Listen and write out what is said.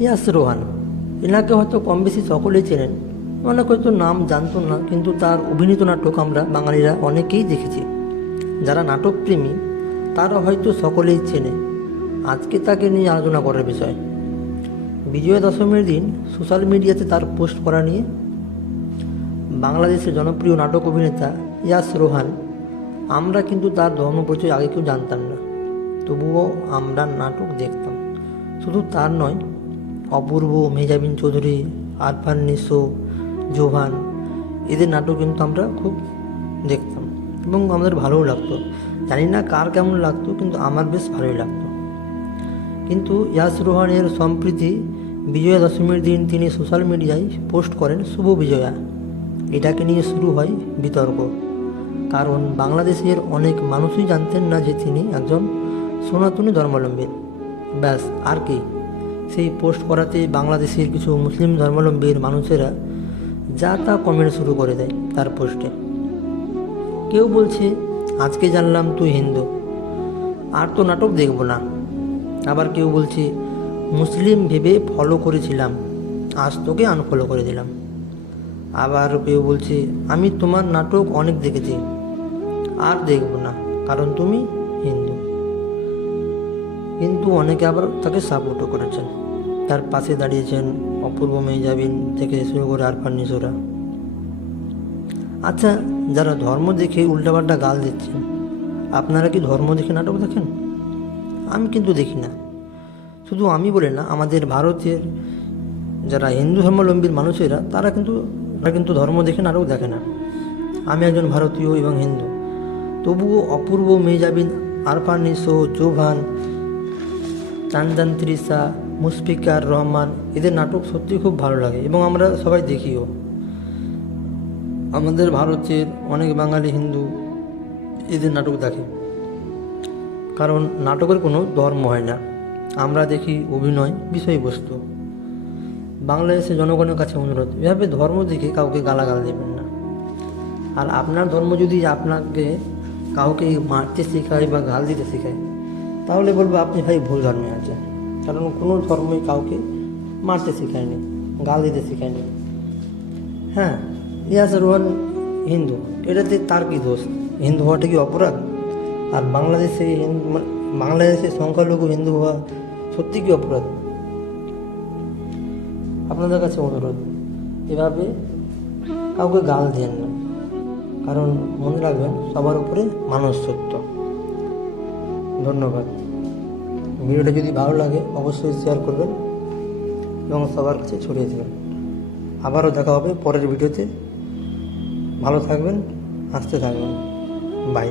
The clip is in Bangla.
ইয়াস রোহান, এনাকে হয়তো কম বেশি সকলেই চেনেন। অনেক হয়তো নাম জানতো না, কিন্তু তার অভিনীত নাটক আমরা বাঙালিরা অনেকেই দেখেছি। যারা নাটক প্রেমী তারা হয়তো সকলেই চেনে। আজকে তাকে নিয়ে আলোচনা করার বিষয়। বিজয়া দশমীর দিন সোশ্যাল মিডিয়াতে তার পোস্ট করা নিয়ে। বাংলাদেশের জনপ্রিয় নাটক অভিনেতা ইয়াস রোহান। আমরা কিন্তু তার ধর্ম পরিচয় আগে কেউ জানতাম না, তবুও আমরা নাটক দেখতাম। শুধু তার নয়, অপূর্ব, মেহজাবিন চৌধুরী, আরফান নিশো, জোভান, এদের নাটক কিন্তু আমরা খুব দেখতাম এবং আমাদের ভালোও লাগতো। জানি না কার কেমন লাগতো, কিন্তু আমার বেশ ভালোই লাগতো। কিন্তু ইয়াস রোহানের সম্প্রতি বিজয়া দশমীর দিন তিনি সোশ্যাল মিডিয়ায় পোস্ট করেন শুভ বিজয়া। এটাকে নিয়ে শুরু হয় বিতর্ক, কারণ বাংলাদেশের অনেক মানুষই জানতেন না যে তিনি একজন সনাতনী ধর্মাবলম্বী। ব্যাস, আর কি। সেই পোস্ট করাতে বাংলাদেশের কিছু মুসলিম ধর্মাবলম্বীর মানুষেরা যা তা কমেন্ট শুরু করে দেয় তার পোস্টে। কেউ বলছে, আজকে জানলাম তুই হিন্দু, আর তো নাটক দেখবো না। আবার কেউ বলছে, মুসলিম ভেবে ফলো করেছিলাম, আজ তোকে আনফলো করে দিলাম। আবার কেউ বলছে, আমি তোমার নাটক অনেক দেখেছি, আর দেখব না, কারণ তুমি হিন্দু। কিন্তু অনেকে আবার তাকে সাপোর্টও করেছেন, তার পাশে দাঁড়িয়েছেন অপূর্ব, মেহজাবিন থেকে শুরু করে আরফান নিশোরা। আচ্ছা, যারা ধর্ম দেখে উল্টাপাল্টা গাল দিচ্ছেন, আপনারা কি ধর্ম দেখে নাটক দেখেন? আমি কিন্তু দেখি না। শুধু আমি বলে না, আমাদের ভারতের যারা হিন্দু ধর্মাবলম্বীর মানুষেরা তারা কিন্তু ধর্ম দেখে নাটক দেখে না। আমি একজন ভারতীয় এবং হিন্দু, তবুও অপূর্ব, মেহজাবিন, আরফান নিশো, জোভান, চানজান তৃষা, মুশফিকার রহমান, এদের নাটক সত্যি খুব ভালো লাগে এবং আমরা সবাই দেখিও। আমাদের ভারতের অনেক বাঙালি হিন্দু এদের নাটক দেখে, কারণ নাটকের কোনো ধর্ম হয় না। আমরা দেখি অভিনয়, বিষয়বস্তু। বাংলাদেশের জনগণের কাছে অনুরোধ, এভাবে ধর্ম দেখে কাউকে গালাগাল দেবেন না। আর আপনার ধর্ম যদি আপনাকে কাউকে মারতে শেখায় বা গাল দিতে শেখায়, তাহলে বলবো আপনি ভাই ভুল ধর্মে আছেন। কারণ কোনো ধর্মই কাউকে মারতে শেখায়নি, গাল দিতে শেখায়নি। হ্যাঁ, ইয়াস রোহান হিন্দু, এটাতে তার কি দোষ? হিন্দু হওয়াটা কি অপরাধ? আর বাংলাদেশে সংখ্যালঘু হিন্দু হওয়া সত্যি কি অপরাধ? আপনাদের কাছে অনুরোধ, এভাবে কাউকে গাল দেন না, কারণ মনে রাখবেন সবার উপরে মানুষ সত্য। ধন্যবাদ। ভিডিওটা যদি ভালো লাগে অবশ্যই শেয়ার করবেন এবং সবার কাছে ছড়িয়ে দেবেন। আবারও দেখা হবে পরের ভিডিওতে। ভালো থাকবেন, হাসতে থাকবেন। বাই।